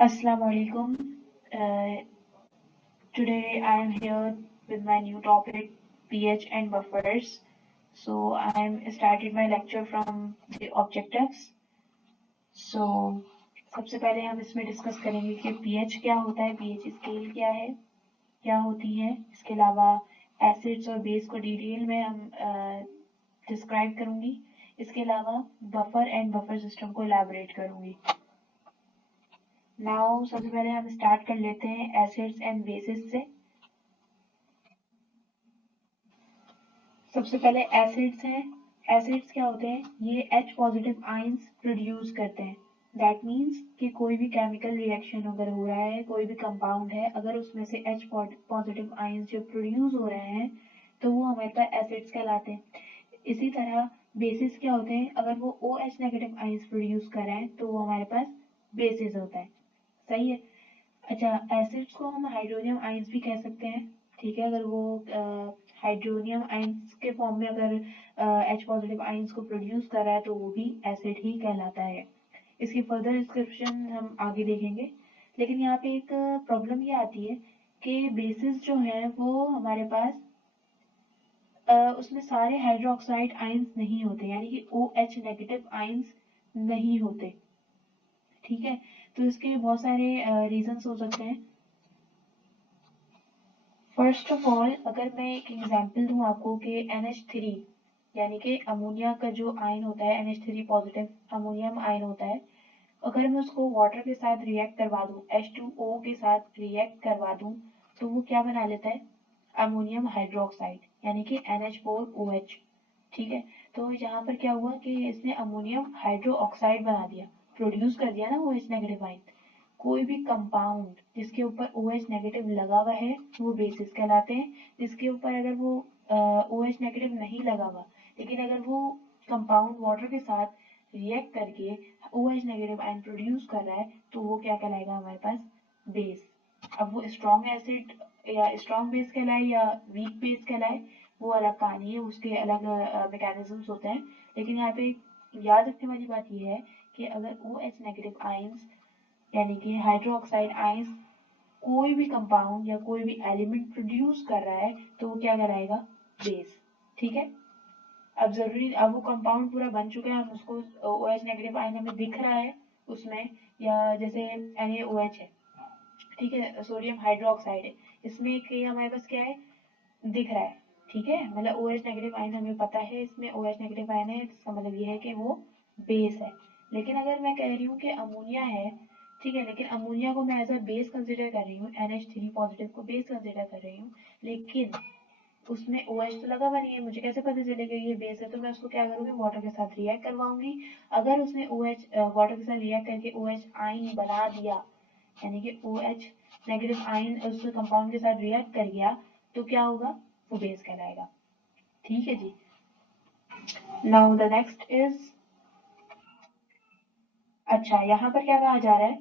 Assalamu alaikum. Today I am here with my new topic, pH and buffers. So I am started my lecture from the objectives. So सबसे पहले हम इसमें discuss करेंगे कि pH क्या होता है, pH स्केल क्या है, क्या होती है। इसके अलावा एसिड्स और बेस को डिटेल में हम डिस्क्राइब करूंगी। इसके अलावा बफर एंड बफर सिस्टम को इलैबोरेट करूंगी। नाउ सबसे पहले हम स्टार्ट कर लेते हैं एसिड्स एंड बेसिस से। सबसे पहले एसिड्स हैं। एसिड्स क्या होते हैं? ये H पॉजिटिव आयंस प्रोड्यूस करते हैं। दैट मीन्स कि कोई भी केमिकल रिएक्शन अगर हो रहा है, कोई भी कंपाउंड है, अगर उसमें से H पॉजिटिव आयंस जो प्रोड्यूस हो रहे हैं तो वो हमारे पास एसिड्स कहलाते हैं। इसी तरह बेसिस क्या होते हैं? अगर वो OH नेगेटिव आयंस प्रोड्यूस कर रहे हैं तो वो हमारे पास बेसिस होता है। सही है। अच्छा, एसिड्स को हम हाइड्रोनियम आयंस भी कह सकते हैं। ठीक है, अगर वो हाइड्रोनियम आयंस के फॉर्म में अगर H पॉजिटिव आयंस को प्रोड्यूस कर रहा है तो वो भी एसिड ही कहलाता है। इसकी फर्दर डिस्क्रिप्शन हम आगे देखेंगे। लेकिन यहाँ पे एक प्रॉब्लम ये आती है कि बेसिस जो है वो हमारे पास उसमें सारे हाइड्रोक्साइड आयंस नहीं होते, यानी कि OH नेगेटिव आयंस नहीं होते। ठीक है, तो इसके बहुत सारे रीजंस हो सकते हैं। फर्स्ट ऑफ ऑल, अगर मैं एक एग्जांपल दूं आपको कि NH3 यानी कि अमोनिया का जो आयन होता है, NH3 पॉजिटिव अमोनियम आयन होता है, अगर मैं उसको वाटर के साथ रिएक्ट करवा दूं, H2O के साथ रिएक्ट करवा दूं, तो वो क्या बना लेता है? अमोनियम हाइड्रोक्साइड, यानी कि NH4OH। ठीक है, तो यहाँ पर क्या हुआ कि इसने अमोनियम हाइड्रो ऑक्साइड बना दिया, प्रोड्यूस कर दिया ना OH नेगेटिव आयन। कोई भी कंपाउंड जिसके ऊपर OH नेगेटिव लगा हुआ है वो बेसिस कहलाते हैं। जिसके ऊपर अगर वो OH नेगेटिव नहीं लगा हुआ, लेकिन अगर वो कंपाउंड वाटर के साथ रिएक्ट करके OH नेगेटिव आयन प्रोड्यूस कर रहा है तो वो क्या कहलाएगा हमारे पास? बेस। अब वो स्ट्रॉन्ग एसिड या स्ट्रॉन्ग बेस कहलाए या वीक बेस कहलाए वो अलग कहानी है, उसके अलग मैकेनिज्म्स होते हैं। लेकिन यहाँ पे याद रखने वाली बात यह है कि अगर OH नेगेटिव आयंस यानी कि हाइड्रोक्साइड आयंस कोई भी कंपाउंड या कोई भी एलिमेंट प्रोड्यूस कर रहा है तो वो क्या कहलाएगा? बेस। ठीक है, अब जरूरी अब वो कंपाउंड पूरा बन चुका है, हम उसको OH नेगेटिव आयन हमें दिख रहा है उसमें, या जैसे NaOH है, ठीक है, सोडियम हाइड्रोक्साइड है, इसमें एक ये हमारे पास क्या है? दिख रहा है। ठीक है, मतलब OH नेगेटिव आयन हमें पता है इसमें OH नेगेटिव आयन है, इसका मतलब ये है कि वो बेस है। लेकिन अगर मैं कह रही हूँ कि अमोनिया है, ठीक है, लेकिन अमोनिया को मैं एज अ बेस कंसिडर कर रही हूँ, NH3 पॉजिटिव को बेस कंसिडर कर रही हूँ, लेकिन उसमें OH तो लगा हुआ नहीं है, मुझे कैसे पता चलेगा ये बेस है? तो मैं उसको क्या करूँगी? वाटर के साथ रिएक्ट करवाऊंगी। अगर उसने OH वाटर के साथ रिएक्ट करके OH आयन बना दिया, यानी कि OH नेगेटिव आयन उस कंपाउंड के साथ रिएक्ट कर गया, तो क्या होगा? वो बेस कहलाएगा। ठीक है जी। नाउ द नेक्स्ट इज, अच्छा यहाँ पर क्या कहा जा रहा है?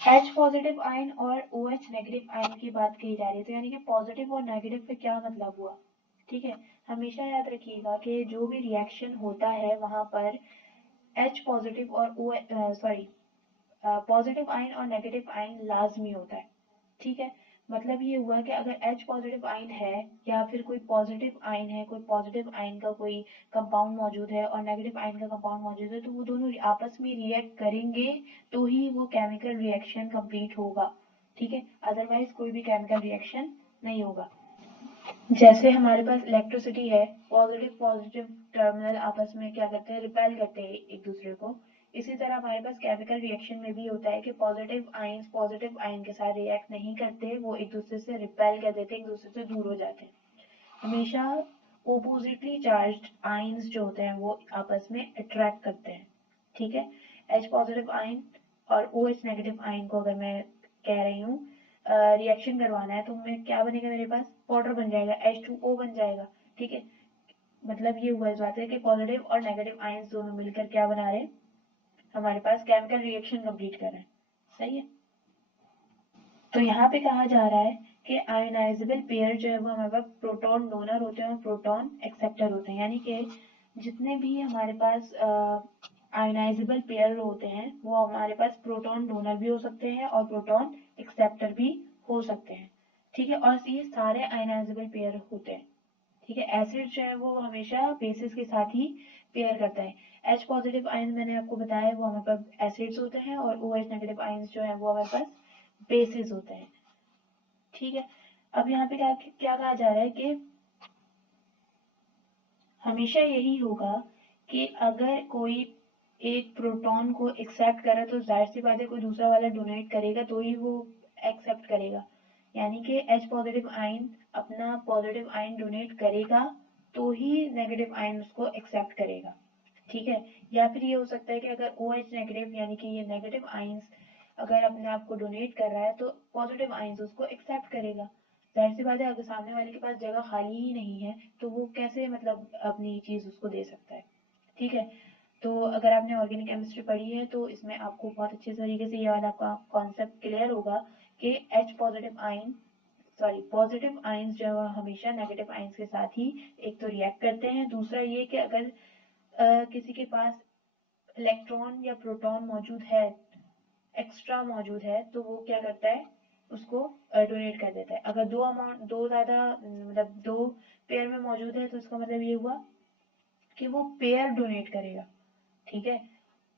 H पॉजिटिव आयन और OH नेगेटिव आयन की बात की जा रही है, तो यानी कि पॉजिटिव और नेगेटिव पे क्या मतलब हुआ? ठीक है, हमेशा याद रखिएगा कि जो भी रिएक्शन होता है वहां पर H पॉजिटिव और पॉजिटिव आयन और नेगेटिव आयन लाजमी होता है। ठीक है, मतलब ये हुआ कि अगर H पॉजिटिव आयन है या फिर कोई पॉजिटिव आयन है, कोई पॉजिटिव आयन का कोई कंपाउंड मौजूद है और नेगेटिव आयन का कंपाउंड मौजूद है, तो वो दोनों आपस में रिएक्ट करेंगे तो ही वो केमिकल रिएक्शन कंप्लीट होगा। ठीक है, अदरवाइज कोई भी केमिकल रिएक्शन नहीं होगा। जैसे हमारे पास इलेक्ट्रिसिटी है, पॉजिटिव पॉजिटिव टर्मिनल आपस में क्या करते हैं? रिपेल करते हैं एक दूसरे को। इसी तरह हमारे पास केमिकल रिएक्शन में भी होता है कि पॉजिटिव आयन के साथ रिएक्ट नहीं करते, वो एक दूसरे से रिपेल कर देते हैं, एक दूसरे से दूर हो जाते हैं। हमेशा ओपोजिटली चार्ज्ड आयंस जो होते हैं वो आपस में अट्रैक्ट करते हैं। ठीक है, H पॉजिटिव आयन और OH नेगेटिव आयन को अगर मैं कह रही हूँ रिएक्शन करवाना है, तो मैं क्या बनेगा? मेरे पास वाटर बन जाएगा, H2O बन जाएगा। ठीक है, मतलब ये हुआ इस बात है कि पॉजिटिव और नेगेटिव आयंस दोनों मिलकर क्या बना रहे हैं? हमारे पास केमिकल रिएक्शन कंप्लीट कर रहे हैं। सही है, तो यहाँ पे कहा जा रहा है कि आयोनाइजेबल पेयर जो है वो हमारे पास प्रोटॉन डोनर होते हैं और प्रोटॉन एक्सेप्टर होते हैं, यानी कि जितने भी हमारे पास आयोनाइजेबल पेयर होते हैं वो हमारे पास प्रोटॉन डोनर भी हो सकते हैं और प्रोटॉन एक्सेप्टर भी हो सकते हैं, ठीक है। और ये सारे आयोनाइजेबल पेयर होते हैं, ठीक है। एसिड जो है वो हमेशा बेसिस के साथ ही पेयर करता है। H पॉजिटिव आयन मैंने आपको बताया वो हमारे पास एसिड्स होते हैं और OH नेगेटिव आयंस जो है वो हमारे पास बेसिस होते हैं, ठीक है। अब यहाँ पे क्या क्या कहा जा रहा है कि हमेशा यही होगा कि अगर कोई एक प्रोटॉन को एक्सेप्ट करे तो जाहिर सी बात है कोई दूसरा वाला डोनेट करेगा तो ही वो एक्सेप्ट करेगा, यानी कि H पॉजिटिव आयन अपना पॉजिटिव आयन डोनेट करेगा तो ही नेगेटिव आयन उसको एक्सेप्ट करेगा, ठीक है। या फिर ये हो सकता है कि अगर OH नेगेटिव यानी कि ये नेगेटिव आयंस अगर अपने आप को डोनेट कर रहा है तो पॉजिटिव आयंस उसको एक्सेप्ट करेगा। जाहिर सी बात है अगर सामने वाले के पास जगह खाली ही नहीं है तो वो कैसे मतलब अपनी चीज उसको दे सकता है, ठीक है। तो अगर आपने ऑर्गेनिक केमिस्ट्री पढ़ी है तो इसमें आपको बहुत अच्छे तरीके से ये वाला आपका कॉन्सेप्ट क्लियर होगा कि H positive ion sorry positive ions जो है हमेशा नेगेटिव आयंस के साथ ही एक तो रिएक्ट करते हैं, दूसरा ये कि अगर किसी के पास इलेक्ट्रॉन या प्रोटॉन मौजूद है एक्स्ट्रा मौजूद है तो वो क्या करता है उसको डोनेट कर देता है। अगर दो ज्यादा मतलब दो पेयर में मौजूद है तो इसका मतलब ये हुआ कि वो पेयर डोनेट करेगा, ठीक है।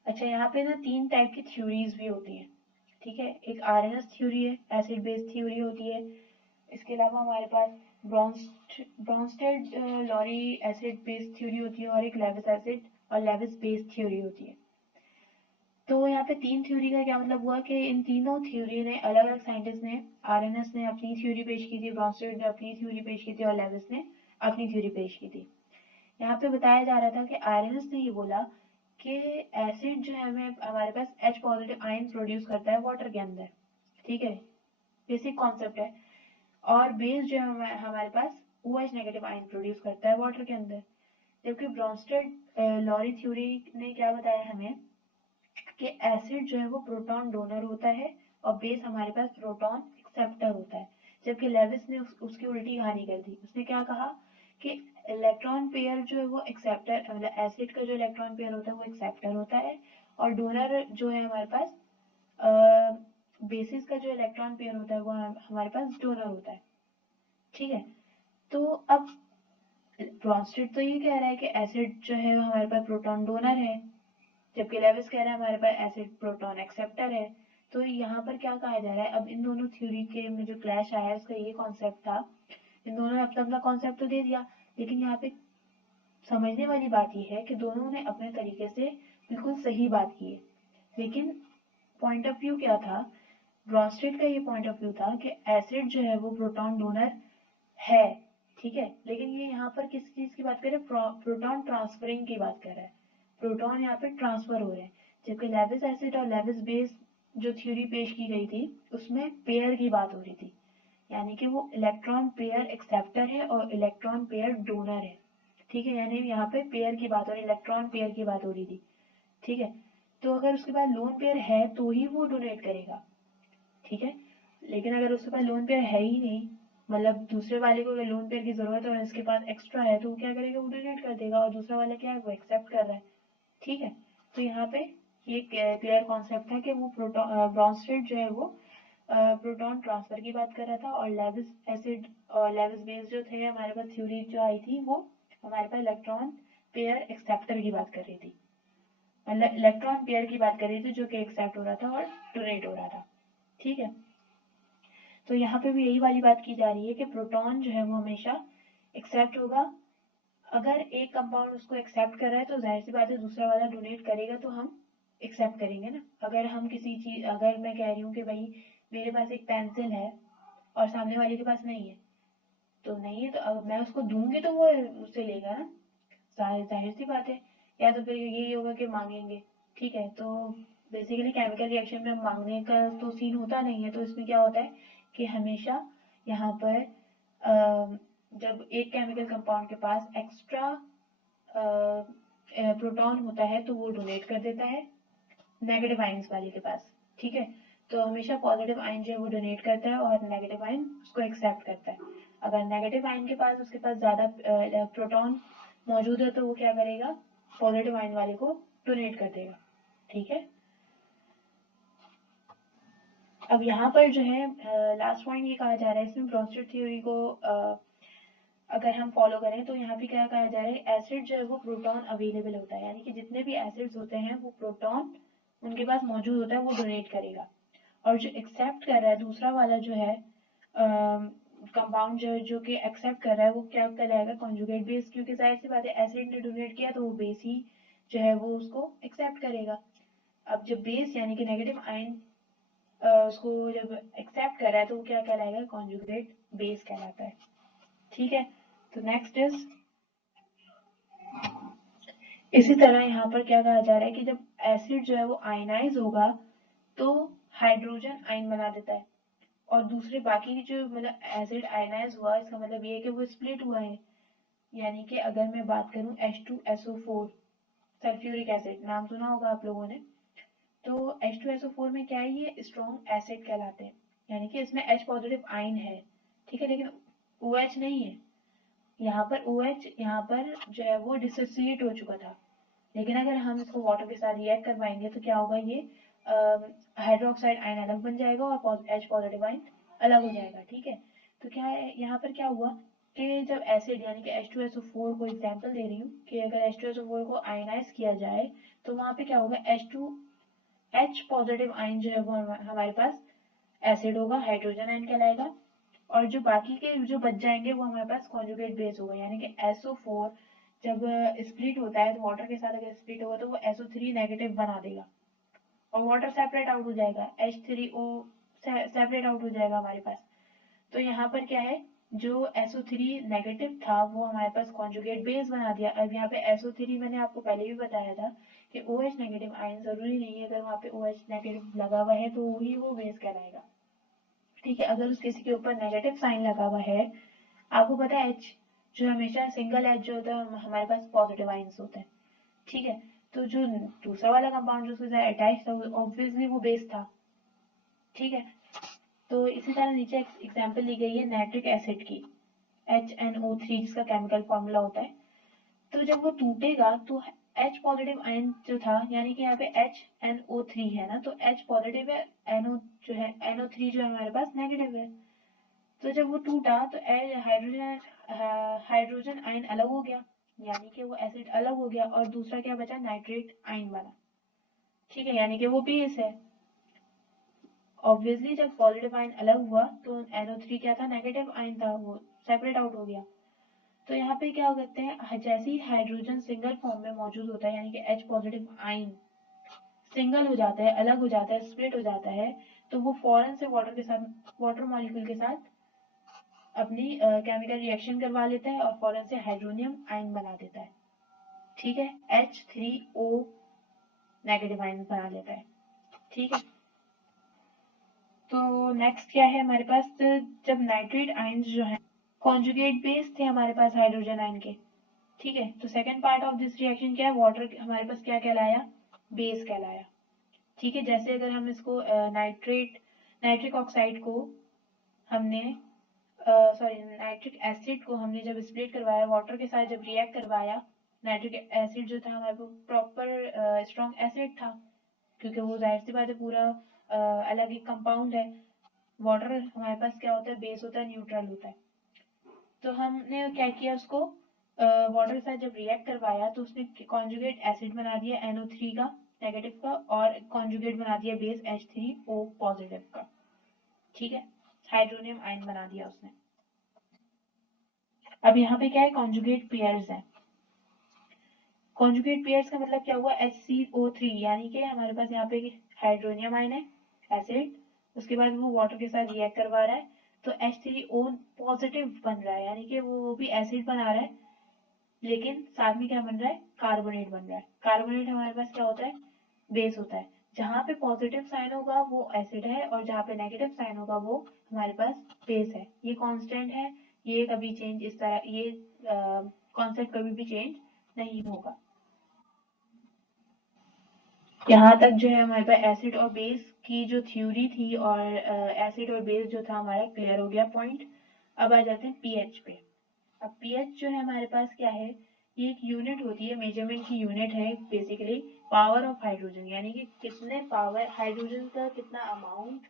अच्छा यहाँ पे ना तीन टाइप की थ्योरीज भी होती है, ठीक है। एक आरएनएस थ्योरी है, एसिड बेस थ्योरी होती है। इसके अलावा हमारे पास Bronsted Lowry acid base theory होती है और एक लेविस एसिड और लेविस बेस थ्योरी होती है। तो यहाँ पे तीन थ्योरी का क्या मतलब हुआ कि इन तीनों थ्योरी ने अलग अलग साइंटिस्ट ने आरएनएस ने अपनी थ्योरी पेश की थी, ब्रॉन्स्टेड ने अपनी थ्योरी पेश की थी और लेविस ने अपनी थ्योरी पेश की थी। यहाँ पे बताया जा रहा था कि आरएनएस ने ये बोला कि एसिड जो है हमें हमारे पास H पॉजिटिव आयन प्रोड्यूस करता है वाटर के अंदर, ठीक है, बेसिक कॉन्सेप्ट है। और बेस जो है हमारे पास OH नेगेटिव आयन प्रोड्यूस करता है वाटर के अंदर। जबकि ब्रॉन्स्टेड लॉरी थ्योरी ने क्या बताया हमें कि एसिड जो है वो प्रोटॉन डोनर होता है और बेस हमारे पास प्रोटॉन एक्सेप्टर होता है। जबकि लेविस ने उसकी उल्टी कहानी कर दी, उसने क्या कहा कि इलेक्ट्रॉन पेयर जो है वो एक्सेप्टर मतलब एसिड का जो इलेक्ट्रॉन पेयर होता है वो एक्सेप्टर होता है और डोनर जो है हमारे पास बेसिस का जो इलेक्ट्रॉन पेयर होता है वो हमारे पास डोनर होता है, ठीक है। तो अब ब्रॉन्स्टेड तो ये कह रहा है कि एसिड जो है हमारे पास प्रोटॉन डोनर है, जबकि लेविस कह रहा है हमारे पास एसिड प्रोटॉन एक्सेप्टर है। तो यहाँ पर क्या कहा जा रहा है, अब इन दोनों थ्योरी के में जो क्लैश आया है उसका ये कॉन्सेप्ट था, इन दोनों ने अपना अपना कॉन्सेप्ट तो दे दिया लेकिन यहाँ पे समझने वाली बात यह है कि दोनों ने अपने तरीके से बिल्कुल सही बात की है। लेकिन पॉइंट ऑफ व्यू क्या था, ब्रॉन्स्टेड का ये पॉइंट ऑफ व्यू था कि एसिड जो है वो प्रोटॉन डोनर है, ठीक है। लेकिन ये यहाँ पर किस चीज की बात कर रहे हैं, प्रोटॉन ट्रांसफरिंग की बात कर रहा है, प्रोटॉन यहाँ पे ट्रांसफर हो रहे हैं। जबकि लेविस एसिड और लेविस बेस जो थ्योरी पेश की गई थी उसमें पेयर की बात हो रही थी, यानी कि वो इलेक्ट्रॉन पेयर एक्सेप्टर है और इलेक्ट्रॉन पेयर डोनर है, ठीक है। यानी यहाँ पे पेयर की बात हो रही इलेक्ट्रॉन पेयर की बात हो रही थी, ठीक है। तो अगर उसके पास लोन पेयर है तो ही वो डोनेट करेगा, ठीक है। लेकिन अगर उसके पास लोन पेयर है ही नहीं, मतलब दूसरे वाले को अगर लोन पेयर की जरूरत है और इसके पास एक्स्ट्रा है तो वो क्या करेगा, वो डोनेट कर देगा और दूसरा वाला क्या है वो एक्सेप्ट कर रहा है, ठीक है। तो यहाँ पे ये क्लियर कॉन्सेप्ट है कि वो प्रोटॉन ब्रॉन्स्टेड जो है वो प्रोटॉन ट्रांसफर की बात कर रहा था और लेविस एसिड और लेविस बेस जो थे हमारे पास थ्योरी जो आई थी वो हमारे पास इलेक्ट्रॉन पेयर एक्सेप्टर की बात कर रही थी, मतलब इलेक्ट्रॉन पेयर की बात कर रही थी जो कि एक्सेप्ट हो रहा था और डोनेट हो रहा था, ठीक है। तो यहाँ पे भी यही वाली बात की जा रही है कि प्रोटॉन जो है वो हमेशा एक्सेप्ट होगा। अगर एक कंपाउंड उसको एक्सेप्ट कर रहा है तो जाहिर सी बात है दूसरा वाला डोनेट करेगा तो हम एक्सेप्ट करेंगे ना। अगर हम किसी चीज अगर मैं कह रही हूँ कि भाई मेरे पास एक पेंसिल है और सामने वाले के पास नहीं है तो नहीं है तो अब मैं उसको दूंगी तो वो मुझसे लेगा ना, जाहिर सी बात है। या तो फिर यही होगा कि मांगेंगे, ठीक है। तो बेसिकली केमिकल रिएक्शन में मांगने का तो सीन होता नहीं है, तो इसमें क्या होता है कि हमेशा यहाँ पर जब एक केमिकल कंपाउंड के पास एक्स्ट्रा प्रोटॉन होता है तो वो डोनेट कर देता है नेगेटिव आयंस वाले के पास, ठीक है। तो हमेशा पॉजिटिव आयन जो है वो डोनेट करता है और नेगेटिव आयन उसको एक्सेप्ट करता है। अगर नेगेटिव आयन के पास उसके पास ज्यादा प्रोटॉन मौजूद है तो वो क्या करेगा, पॉजिटिव आयन वाले को डोनेट कर देगा। ठीक है, अब यहाँ पर जो है लास्ट पॉइंट ये कहा जा रहा है इसमें ब्रोस्टेड थ्योरी को अगर हम फॉलो करें तो यहाँ पे क्या कहा जा रहा है, एसिड जो है वो प्रोटॉन अवेलेबल होता है, यानी कि जितने भी एसिड्स होते हैं वो प्रोटॉन उनके पास मौजूद होता है, वो डोनेट करेगा। और जो एक्सेप्ट कर रहा है दूसरा वाला जो है कंपाउंड जो कि एक्सेप्ट कर रहा है वो क्या कहलाएगा, कॉन्जुगेट बेस, क्योंकि जाहिर सी बात है एसिड ने डोनेट किया तो वो बेस ही जो है वो उसको एक्सेप्ट करेगा। अब जब बेस यानी कि नेगेटिव आयन उसको जब एक्सेप्ट कर रहा है तो वो क्या कहलाएगा, कॉन्जुगेट बेस कहलाता है। ठीक है, तो नेक्स्ट इज, इसी तरह यहाँ पर क्या कहा जा रहा है कि जब एसिड जो है वो आयनाइज होगा तो हाइड्रोजन आयन बना देता है, और दूसरे बाकी जो मतलब एसिड आयनाइज हुआ इसका मतलब ये है कि वो स्प्लिट हुआ है। यानी कि अगर मैं बात करूं H2SO4 सल्फ्यूरिक एसिड, नाम सुना होगा आप लोगों ने, तो H2SO4 में क्या है, ये स्ट्रॉन्ग एसिड कहलाते हैं, यानी कि इसमें H पॉजिटिव आयन है। ठीक है, लेकिन OH नहीं है यहाँ पर। OH यहाँ पर जो है वो डिसोसिएट हो चुका था, लेकिन अगर हम इसको वाटर के साथ रिएक्ट करवाएंगे तो क्या होगा, ये हाइड्रोक्साइड आयन अलग बन जाएगा और H पॉजिटिव आयन अलग हो जाएगा। ठीक है, तो क्या है यहाँ पर क्या हुआ कि जब एसिड यानी कि H2SO4 को एग्जांपल दे रही हूँ कि अगर H2SO4 को आयनाइज किया जाए तो वहाँ पे क्या होगा, H पॉजिटिव आयन जो है वो हमारे पास एसिड होगा, हाइड्रोजन आयन कहलाएगा, और जो बाकी के जो बच जाएंगे वो हमारे पास कॉन्जुगेट बेस होगा, यानी कि SO4 जब स्प्लिट होता है तो वाटर के साथ अगर स्प्लिट होगा तो वो SO3 नेगेटिव बना देगा और वाटर सेपरेट आउट हो जाएगा, H3O सेपरेट आउट हो जाएगा हमारे पास। तो यहाँ पर क्या है, जो SO3 नेगेटिव था वो हमारे पास कॉन्जुगेट बेस बना दिया। अब यहाँ पे SO3 मैंने आपको पहले भी बताया था कि OH नेगेटिव आयन जरूरी नहीं है, अगर वहाँ पे OH नेगेटिव लगा हुआ है तो वही वो बेस कहलाएगा। ठीक है, अगर उस किसी के ऊपर नेगेटिव साइन लगा हुआ है, आपको पता है H जो हमेशा सिंगल H जो होता है हमारे पास पॉजिटिव आयंस होते हैं। ठीक है, तो जो दूसरा वाला कंपाउंड जो उसके साथ अटैच था ऑब्वियसली वो बेस था। ठीक है, तो इसी तरह नीचे एग्जांपल ली गई है नाइट्रिक एसिड की, HNO3 जिसका केमिकल फॉर्मूला होता है। तो जब वो टूटेगा तो H पॉजिटिव आयन जो था, यानी कि यहाँ पे HNO3 है ना, तो H पॉजिटिव है, NO जो है NO3 जो है हमारे पास नेगेटिव है। तो जब वो टूटा तो हाइड्रोजन आयन अलग हो गया, यानी कि वो एसिड अलग हो गया, और दूसरा क्या बचा, नाइट्रेट आयन बना। ठीक है, यानी कि वो बेस है। ऑब्वियसली जब पॉजिटिव आयन अलग हुआ तो NO3 क्या था, नेगेटिव आयन था, वो सेपरेट आउट हो गया। तो यहाँ पे क्या करते हैं, जैसे ही हाइड्रोजन सिंगल फॉर्म में मौजूद होता है, यानी कि H पॉजिटिव आयन सिंगल हो जाता है, अलग हो जाता है, स्प्लिट हो जाता है, तो वो फौरन से वाटर के साथ, वाटर मॉलिक्यूल के साथ अपनी केमिकल रिएक्शन करवा लेता है और फौरन से हाइड्रोनियम आयन बना देता है। ठीक है, H3O नेगेटिव आयन बना लेता है। ठीक है, तो नेक्स्ट क्या है हमारे पास, जब नाइट्रेट आयंस जो है कॉन्जुगेट बेस थे हमारे पास हाइड्रोजन आयन के। ठीक है, तो second part of this reaction क्या है, वाटर हमारे पास क्या कहलाया, बेस कहलाया। ठीक है, जैसे अगर हम इसको नाइट्रिक ऑक्साइड को हमने सॉरी नाइट्रिक एसिड को हमने जब स्प्लिट करवाया, वाटर के साथ जब रिएक्ट करवाया, नाइट्रिक एसिड जो था हमारे पास प्रॉपर स्ट्रॉन्ग एसिड था, क्योंकि वो जाहिर सी बात है पूरा अलग एक कंपाउंड है। वाटर हमारे पास क्या होता है, बेस होता है, न्यूट्रल होता है। तो हमने क्या किया, उसको वाटर के साथ जब रिएक्ट करवाया तो उसने कॉन्जुगेट एसिड बना दिया NO3 का नेगेटिव का, और कॉन्जुगेट बना दिया बेस H3O पॉजिटिव का। ठीक है, हाइड्रोनियम आयन बना दिया उसने। अब यहाँ पे क्या है, कॉन्जुगेट पेयर्स है। कॉन्जुगेट पेयर्स का मतलब क्या हुआ, HCO3, यानी कि हमारे पास यहाँ पे हाइड्रोनियम आयन है एसिड, उसके बाद वो वाटर के साथ रिएक्ट करवा रहा है तो H3O पॉजिटिव बन रहा है, यानी कि वो भी एसिड बना रहा है, लेकिन साथ में क्या बन रहा है, कार्बोनेट बन रहा है। कार्बोनेट हमारे पास क्या होता है, बेस होता है। जहाँ पे पॉजिटिव साइन होगा वो एसिड है, और जहाँ पे नेगेटिव साइन होगा वो हमारे पास बेस है। ये कांस्टेंट है, ये कभी चेंज इस तरह, ये कॉन्सेप्ट कभी भी चेंज नहीं होगा। यहाँ तक जो है हमारे पास एसिड और बेस की जो थ्योरी थी और एसिड और बेस जो था हमारा क्लियर हो गया पॉइंट। अब आ जाते हैं पीएच पे। अब पीएच जो है हमारे पास क्या है, ये एक यूनिट होती है, मेजरमेंट की यूनिट है बेसिकली, पावर ऑफ हाइड्रोजन, यानी कि कितने पावर हाइड्रोजन का कितना अमाउंट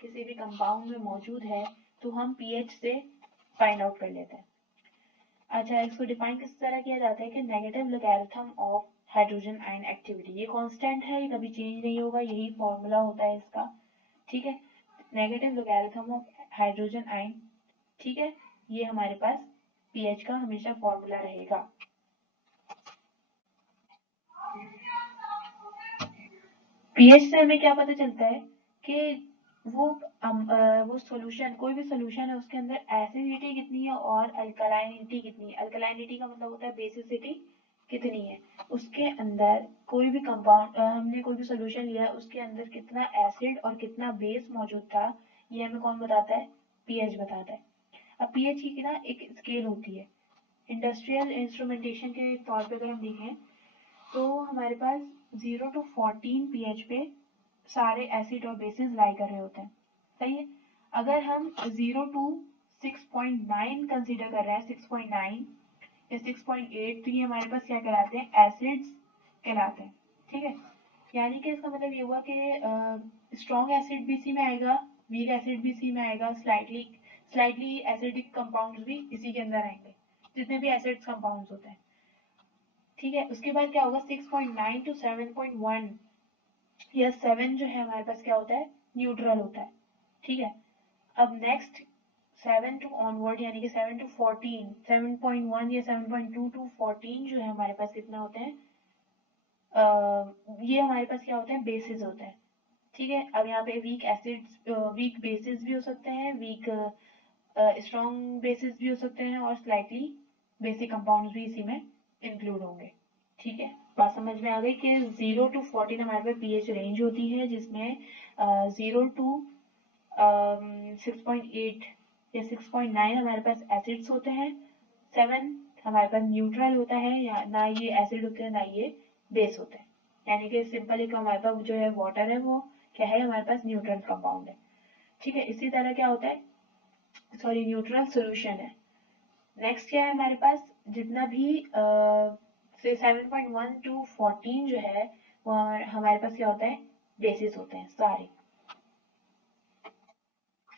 किसी भी कंपाउंड में मौजूद है, तो हम पीएच से फाइंड आउट कर लेते हैं। अच्छा, इसको डिफाइन किस तरह किया जाता है कि negative logarithm of hydrogen ion activity, ये कांस्टेंट है, ये कभी चेंज नहीं होगा, यही फॉर्मूला होता है इसका। ठीक है, negative logarithm of hydrogen ion, ठीक है, ये हमारे पास पीएच का हमेशा फॉर्मूला रहेगा। पीएच से हमें क्या पता चलता है कि वो सॉल्यूशन, कोई भी सॉल्यूशन है उसके अंदर एसिडिटी कितनी है और अल्कलाइनिटी कितनी है। अल्कलाइनिटी का मतलब होता है बेसिसिटी कितनी है, उसके अंदर कोई भी कंपाउंड, हमने कोई भी सॉल्यूशन लिया है उसके अंदर कितना एसिड और कितना बेस मौजूद था, ये हमें कौन बताता है, पीएच बताता है। अब पीएच की ना एक स्केल होती है, इंडस्ट्रियल इंस्ट्रूमेंटेशन के तौर पे अगर हम देखें तो हमारे पास 0 to 14 पीएच पे सारे एसिड और बेसिस लाई कर रहे होते हैं, सही है। अगर हम 0 to 6.9 कंसीडर कर रहे हैं, 6.9 या 6.8, तो ये हमारे पास क्या कहलाते हैं, एसिड्स कहलाते हैं। ठीक है, यानी कि इसका मतलब ये हुआ कि स्ट्रॉन्ग एसिड भी इसी में आएगा, वीक एसिड भी इसी में आएगा, स्लाइटली एसिडिक कंपाउंड्स भी इसी के अंदर आएंगे, जितने भी एसिड्स कंपाउंड्स होते हैं। ठीक है, उसके बाद क्या होगा, 6.9 to 7.1 या 7 जो है हमारे पास क्या होता है, न्यूट्रल होता है। ठीक है, अब नेक्स्ट 7 टू ऑनवर्ड, यानी कि 7 to 14, 7.1 या 7.2 to 14 जो है हमारे पास कितना होते हैं, ये हमारे पास क्या होते हैं, बेसिस होते हैं। ठीक है, अब यहाँ पे वीक एसिड्स, वीक बेसिस भी हो सकते हैं, वीक स्ट्रॉन्ग बेसिस भी हो सकते हैं, और स्लाइटली बेसिक कंपाउंड्स भी इसी में इंक्लूड होंगे। ठीक है, बात समझ में आ गई कि 0 to 14 हमारे पास पीएच रेंज होती है, जिसमें 0 to 6.8 या 6.9 हमारे पास एसिड्स होते हैं, 7 हमारे पास न्यूट्रल होता है, या ना ये एसिड होते हैं ना ये बेस होते हैं, यानी कि सिंपल एक हमारे पास जो है वाटर है वो क्या है, हमारे पास न्यूट्रल कंपाउंड है। ठीक है, इसी तरह क्या होता है, सॉरी न्यूट्रल सोल्यूशन है। नेक्स्ट क्या है हमारे पास, जितना भी से 7.1 to 14 जो है वो हमारे पास क्या होता है, बेसिस होते हैं सारे।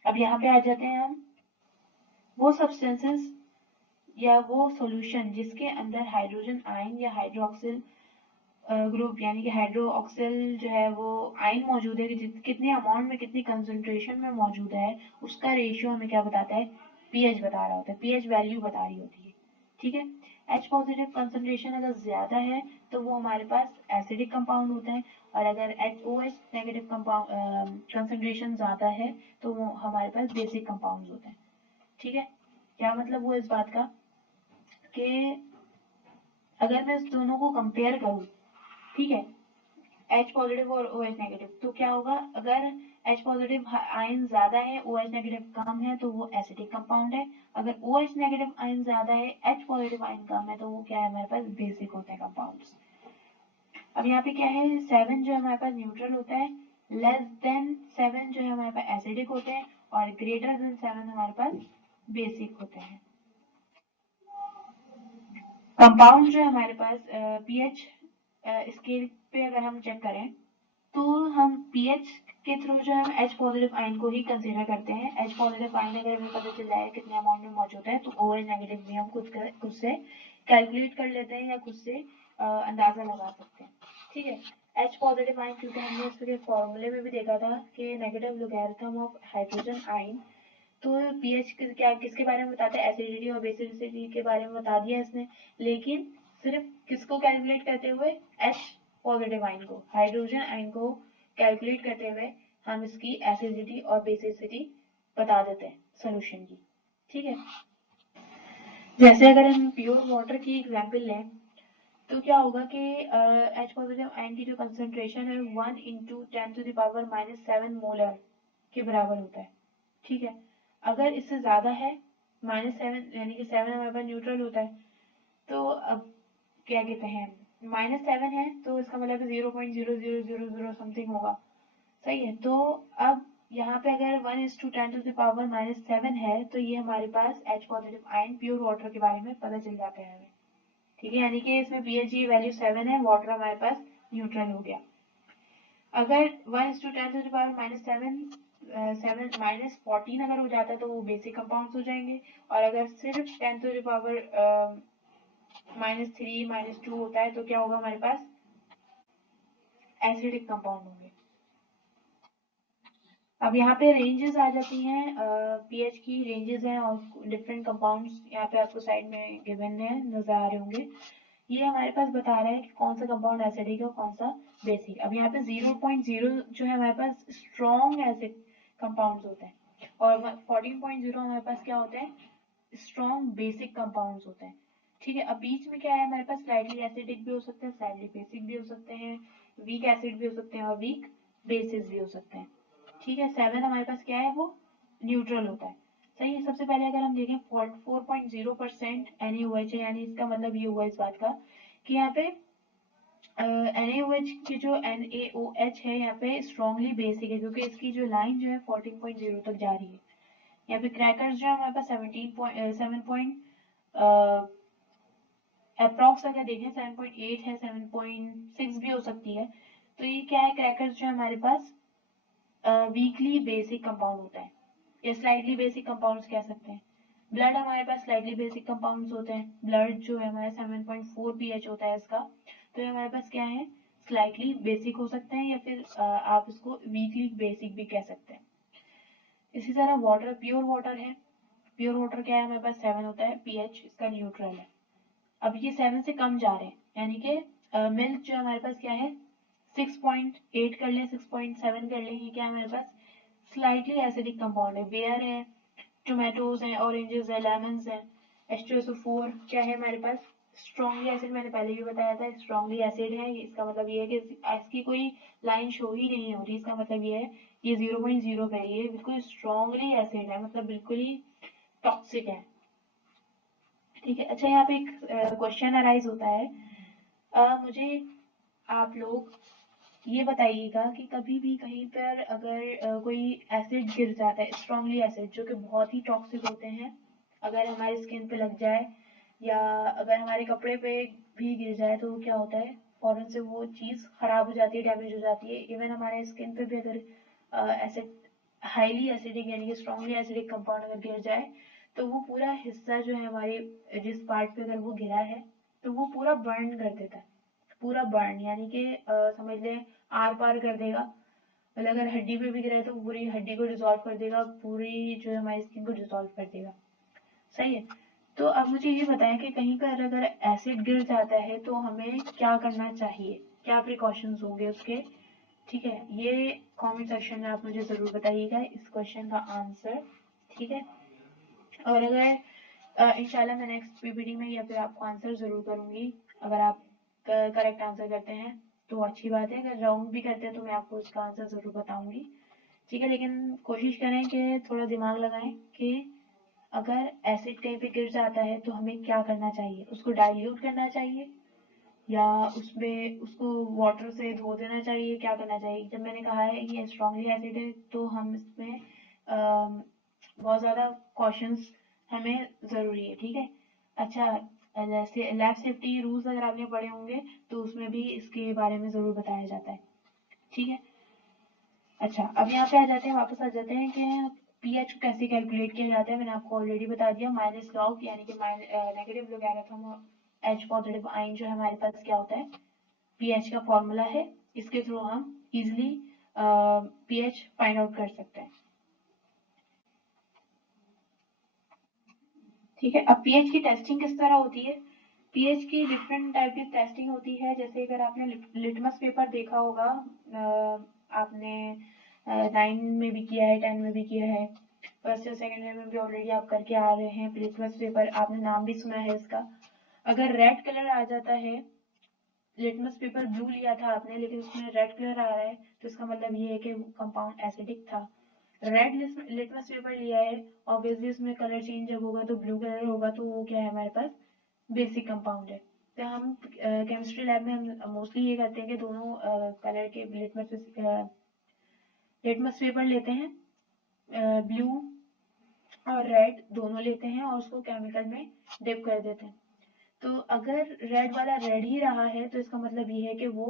अब यहाँ पे आ जाते हैं हम, वो सब्सटेंसेस या वो सॉल्यूशन जिसके अंदर हाइड्रोजन आयन या हाइड्रोक्सिल ग्रुप, यानी कि हाइड्रोक्सिल जो है वो आयन मौजूद है, कि कितने अमाउंट में कितनी कंसंट्रेशन में मौजूद है, उसका रेशियो हमें क्या बताता है, पीएच बता रहा होता है, पीएच वैल्यू बता रही होती है। ठीक है, H पॉजिटिव कंसंट्रेशन अगर ज्यादा है तो वो हमारे पास एसिडिक कंपाउंड होता है, और अगर OH नेगेटिव कंपाउंड कंसंट्रेशन ज्यादा है तो वो हमारे पास बेसिक कंपाउंड होते हैं। ठीक है, क्या मतलब हुआ इस बात का कि अगर मैं इस दोनों को कंपेयर करूं, ठीक है, H पॉजिटिव और OH नेगेटिव, तो क्या होगा, अगर H पॉजिटिव आयन ज्यादा है, OH नेगेटिव कम है, तो वो एसिडिक कंपाउंड है। अगर OH नेगेटिव आयन ज्यादा है, H पॉजिटिव आयन कम है, तो वो क्या है, हमारे पास बेसिक होते हैं कंपाउंड्स। अब यहाँ पे क्या है, 7 जो है हमारे पास न्यूट्रल होता है, लेस देन 7 जो है हमारे पास एसिडिक होते हैं, और ग्रेटर देन 7 हमारे पास बेसिक होते हैं। कंपाउंड जो है हमारे पास पीएच स्केल पे अगर हम चेक करें तो हम पीएच के थ्रू जो है एच पॉजिटिव आयन को ही कंसीडर करते हैं। एच पॉजिटिव आयन अगर हमें पता चल जाए कितने अमाउंट में मौजूद है, तो OH नेगेटिव भी हम खुद से कैलकुलेट कर लेते हैं या खुद से अंदाजा लगा सकते हैं। ठीक है, एच पॉजिटिव आयन, क्योंकि हमने इसके फॉर्मूले में भी देखा था कि negative logarithm of hydrogen ion, तो पीएच क्या किसके बारे में बताता है, एसिडिटी और बेसिसिटी के बारे में बता दिया इसने, लेकिन सिर्फ किसको कैलकुलेट करते हुए, एच पॉजिटिव आयन को, हाइड्रोजन आयन को कैलकुलेट करते हुए हम इसकी एसिडिटी और बेसिसिटी बता देते हैं सोल्यूशन की। ठीक है, जैसे अगर हम प्योर वाटर की एग्जांपल लें तो क्या होगा कि एच पॉजिटिव आयन की जो कंसंट्रेशन है 1 into 10⁻⁻7 मोलर के बराबर होता है। ठीक है, अगर इससे ज्यादा है -7, यानी कि 7 हमारे पास न्यूट्रल होता है, तो अब क्या कहते हैं, -7 है तो इसका मतलब 0.0000 समथिंग होगा, सही है। तो अब यहाँ पे अगर 1:10⁻⁻7 है तो ये हमारे पास H positive ion pure water के बारे में पता चल जाता है हमें। ठीक है, यानी कि इसमें pH की वैल्यू 7 है, वाटर हमारे पास न्यूट्रल हो गया। अगर 1/10⁻⁻7 -14 अगर हो जाता है तो वो बेसिक कंपाउंड्स हो जाएंगे, और अगर सिर्फ 10⁻³ -2 होता है तो क्या होगा हमारे पास, एसिडिक कंपाउंड होंगे। अब यहाँ पे रेंजेस आ जाती हैं, पीएच की रेंजेस हैं और डिफरेंट कंपाउंड्स यहाँ पे आपको साइड में गिवन है, नजर आ रहे होंगे। ये हमारे पास बता रहा है कि कौन सा कंपाउंड एसिडिक है और कौन सा बेसिक। अब यहाँ पे 0.0 जो है हमारे पास स्ट्रॉन्ग एसिड कंपाउंड्स होते हैं, और 14.0 हमारे पास क्या होते हैं, स्ट्रॉन्ग बेसिक कंपाउंड्स होते हैं। ठीक है, अब बीच में क्या है हमारे पास, स्लाइटली एसिडिक भी हो सकते हैं, स्लाइटली बेसिक भी हो सकते हैं, वीक एसिड भी हो सकते हैं और वीक बेसिस भी हो सकते हैं। ठीक है, 7 हमारे पास क्या है, वो न्यूट्रल होता है। सही है, सबसे पहले अगर हम देखें 4.0% NaOH है, यानी इसका मतलब ये हुआ इस बात का कि यहाँ पे NaOH की जो NaOH है यहाँ पे स्ट्रॉन्गली बेसिक है, क्योंकि इसकी जो लाइन जो है 14.0 तक जा रही है। यहाँ पे क्रैकर्स जो है हमारे पास 7 अप्रॉक्स अगर देखें 7.8 है, 7.6 भी हो सकती है। तो ये क्या है, क्रैकर्स जो है हमारे पास वीकली बेसिक कंपाउंड होता है, या स्लाइटली बेसिक कंपाउंड्स कह सकते हैं। ब्लड हमारे पास स्लाइटली बेसिक कंपाउंड्स होते हैं, ब्लड जो है हमारा 7.4 pH होता है इसका, तो ये हमारे पास क्या है, स्लाइटली बेसिक हो सकते हैं, या फिर आप इसको वीकली बेसिक भी कह सकते हैं। इसी तरह वाटर, प्योर वाटर है, प्योर वाटर क्या है हमारे पास 7 होता है, pH इसका न्यूट्रल है। अब ये 7 से कम जा रहे हैं, यानी कि मिल्क जो हमारे पास क्या है 6.8 कर लें, 6.7 कर लें, ये क्या है हमारे पास स्लाइटली एसिडिक कंपाउंड है। बेयर है, टोमेटोज हैं, ऑरेंजेस है, लेमन्स हैं, H2SO4 क्या है हमारे पास स्ट्रॉन्गली एसिड, मैंने पहले भी बताया था स्ट्रॉन्गली एसिड है। इसका मतलब ये है कि इसकी कोई लाइन शो ही नहीं हो रही, इसका मतलब ये है ये 0.0 पे है, ये बिल्कुल स्ट्रॉन्गली एसिड है, मतलब बिल्कुल ही टॉक्सिक है। ठीक है, अच्छा यहाँ पे एक क्वेश्चन अराइज होता है, मुझे आप लोग ये बताइएगा कि कभी भी कहीं पर अगर कोई एसिड गिर जाता है, स्ट्रॉन्गली एसिड जो कि बहुत ही टॉक्सिक होते हैं, अगर हमारी स्किन पे लग जाए या अगर हमारे कपड़े पे भी गिर जाए तो क्या होता है, फौरन से वो चीज़ खराब हो जाती है, डैमेज हो जाती है। इवन हमारे स्किन पे भी अगर एसिड हाईली एसिडिक यानी कि स्ट्रॉन्गली एसिडिक कंपाउंड अगर गिर जाए तो वो पूरा हिस्सा जो है हमारे जिस पार्ट पे अगर वो गिरा है तो वो पूरा बर्न कर देता है, पूरा बर्न यानी कि समझ लें आर पार कर देगा। मतलब अगर हड्डी पे भी गिरा है तो पूरी हड्डी को डिसॉल्व कर देगा, पूरी जो है हमारी स्किन को डिसॉल्व कर देगा। सही है, तो अब मुझे ये बताएं कि कहीं पर अगर एसिड गिर जाता है तो हमें क्या करना चाहिए, क्या प्रिकॉशंस होंगे उसके। ठीक है, ये कमेंट सेक्शन में आप मुझे जरूर बताइएगा इस क्वेश्चन का आंसर। ठीक है, और अगर इंशाल्लाह मैं नेक्स्ट पीपीटी में या फिर आपको आंसर जरूर करूंगी, अगर आप करेक्ट आंसर करते हैं तो अच्छी बात है, अगर रॉन्ग भी करते हैं तो मैं आपको उसका आंसर जरूर बताऊंगी। ठीक है, लेकिन कोशिश करें कि थोड़ा दिमाग लगाएं कि अगर एसिड कहीं पे गिर जाता है तो हमें क्या करना चाहिए, उसको डाइल्यूट करना चाहिए या उसमें उसको वाटर से धो देना चाहिए, क्या करना चाहिए। जब मैंने कहा है ये स्ट्रॉन्गली एसिड है तो हम इसमें बहुत ज़्यादा कॉशंस हमें ज़रूरी है। ठीक है, अच्छा जैसे लैब सेफ्टी रूल्स अगर आपने पढ़े होंगे तो उसमें भी इसके बारे में ज़रूर बताया जाता है। ठीक है, अच्छा अब यहाँ पे आ जाते हैं, वापस आ जाते हैं कि पीएच को कैसे कैलकुलेट किया जाता है। मैंने आपको ऑलरेडी बता दिया, माइनस लॉग यानी कि negative logarithm H positive ion जो है हमारे पास क्या होता है, पीएच का फॉर्मूला है, इसके थ्रू हम इजिली पीएच फाइंड आउट कर सकते हैं। ठीक है, अब पीएच की टेस्टिंग किस तरह होती है, पीएच की डिफरेंट टाइप की टेस्टिंग होती है। जैसे अगर आपने लिटमस पेपर देखा होगा, आपने 9 में भी किया है, 10 में भी किया है, फर्स्ट या सेकेंड ईयर में भी ऑलरेडी आप करके आ रहे हैं लिटमस पेपर, आपने नाम भी सुना है इसका। अगर रेड कलर आ जाता है, लिटमस पेपर ब्लू लिया था आपने लेकिन उसमें रेड कलर आ रहा है तो इसका मतलब ये है कि कंपाउंड एसिडिक था। रेड लिटमस पेपर लिया है, ऑब्वियसली उसमें कलर चेंज जब होगा तो ब्लू कलर होगा, तो वो क्या है हमारे पास बेसिक कंपाउंड है। तो हम केमिस्ट्री लैब में हम मोस्टली ये करते हैं कि दोनों कलर के लिटमस पेपर लेते हैं, ब्लू और रेड दोनों लेते हैं और उसको केमिकल में डिप कर देते हैं। तो अगर रेड वाला रेड ही रहा है तो इसका मतलब ये है कि वो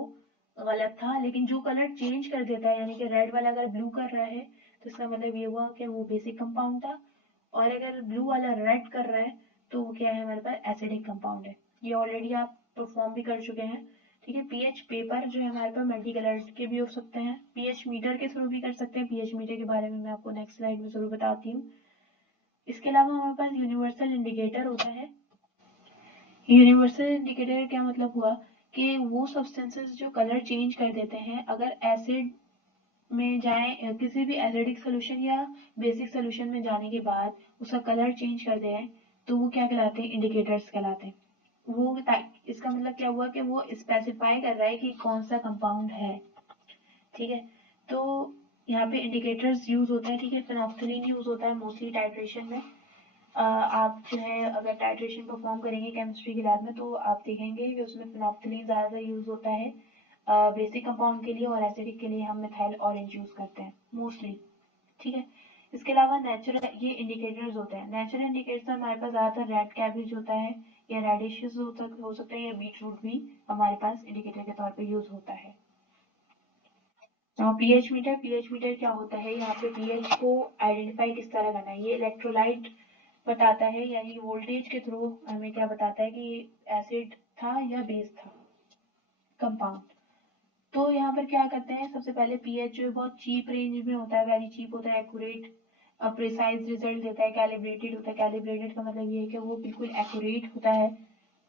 गलत था, लेकिन जो कलर चेंज कर देता है, यानी कि रेड वाला अगर ब्लू कर रहा है तो इसका मतलब ये हुआ कि वो बेसिक कंपाउंड था, और अगर ब्लू वाला रेड कर रहा है तो वो क्या है, हमारे पास एसिडिक कंपाउंड है। ये ऑलरेडी आप परफॉर्म भी कर चुके हैं। ठीक है, पीएच पेपर जो है हमारे पास मल्टी कलर के भी हो सकते हैं, पीएच मीटर के थ्रू भी कर सकते हैं। पीएच मीटर के बारे में मैं आपको नेक्स्ट स्लाइड में जरूर बताती हूँ। इसके अलावा हमारे पास यूनिवर्सल इंडिकेटर होता है। यूनिवर्सल इंडिकेटर का क्या मतलब हुआ कि वो सब्सटेंसेस जो कलर चेंज कर देते हैं, अगर एसिड में जाए, किसी भी एसिडिक सोल्यूशन या बेसिक सोल्यूशन में जाने के बाद उसका कलर चेंज कर दें, तो वो क्या कहलाते हैं, इंडिकेटर्स कहलाते हैं। वो इसका मतलब क्या हुआ कि वो स्पेसिफाई कर रहा है कि कौन सा कंपाउंड है। ठीक है, तो यहाँ पे इंडिकेटर्स यूज होते हैं। ठीक है, फिनोक्सिलीन यूज होता है मोस्टली टाइट्रेशन में। आप जो है अगर टाइट्रेशन परफॉर्म करेंगे केमिस्ट्री की लैब में तो आप देखेंगे कि उसमें फिनोक्सिलीन ज़्यादा यूज होता है बेसिक कंपाउंड के लिए, और एसिडिक के लिए हम मिथाइल ऑरेंज यूज करते हैं मोस्टली। ठीक है, इसके अलावा नेचुरल ये इंडिकेटर्स होते हैं। नेचुरल इंडिकेटर हमारे पास ज़्यादातर रेड कैबेज होता है, या रेडिशेस हो सकता है, या बीटरूट भी हमारे पास इंडिकेटर के तौर पे यूज होता है। पीएच मीटर क्या होता है, यहाँ पे पीएच को आइडेंटिफाई किस तरह करना है, ये इलेक्ट्रोलाइट बताता है, यानी वोल्टेज के थ्रू हमें क्या बताता है कि एसिड था या बेस था कंपाउंड। तो यहाँ पर क्या करते हैं, सबसे पहले पीएच जो है बहुत चीप रेंज में होता है, वेरी चीप होता है, एक्यूरेट प्रिसाइज रिजल्ट देता है, कैलिब्रेटेड होता है। कैलिब्रेटेड का मतलब ये है कि वो बिल्कुल एक्यूरेट होता है।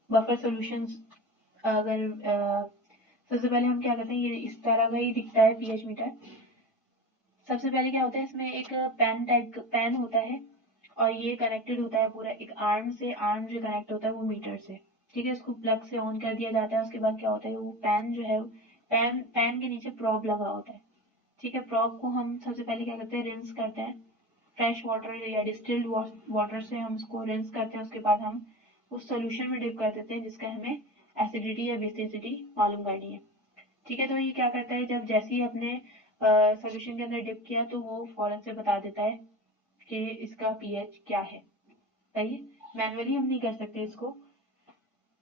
बफर सॉल्यूशंस अगर सबसे पहले हम क्या करते हैं, ये इस तरह का ही दिखता है पीएच मीटर। सबसे पहले क्या होता है, इसमें एक पेन टाइप पेन होता है, और ये कनेक्टेड होता है पूरा एक आर्म से, आर्म जो कनेक्ट होता है वो मीटर से। ठीक है, इसको प्लग से ऑन कर दिया जाता है। उसके बाद क्या होता है, वो पेन जो है, पेन के नीचे प्रॉब लगा होता है। ठीक है, प्रॉब को हम सबसे पहले क्या करते हैं, रिंस करते हैं फ्रेश वाटर या डिस्टिल्ड वाटर से, हम उसको रिंस करते हैं। उसके बाद हम उस सोल्यूशन में डिप कर देते हैं जिसका हमें एसिडिटी या बेसिसिटी मालूम करनी है। ठीक है, तो ये क्या करता है, जब जैसे ही अपने सोल्यूशन के अंदर डिप किया तो वो फौरन से बता देता है कि इसका पीएच क्या है। सही है, मैनुअली हम नहीं कर सकते इसको,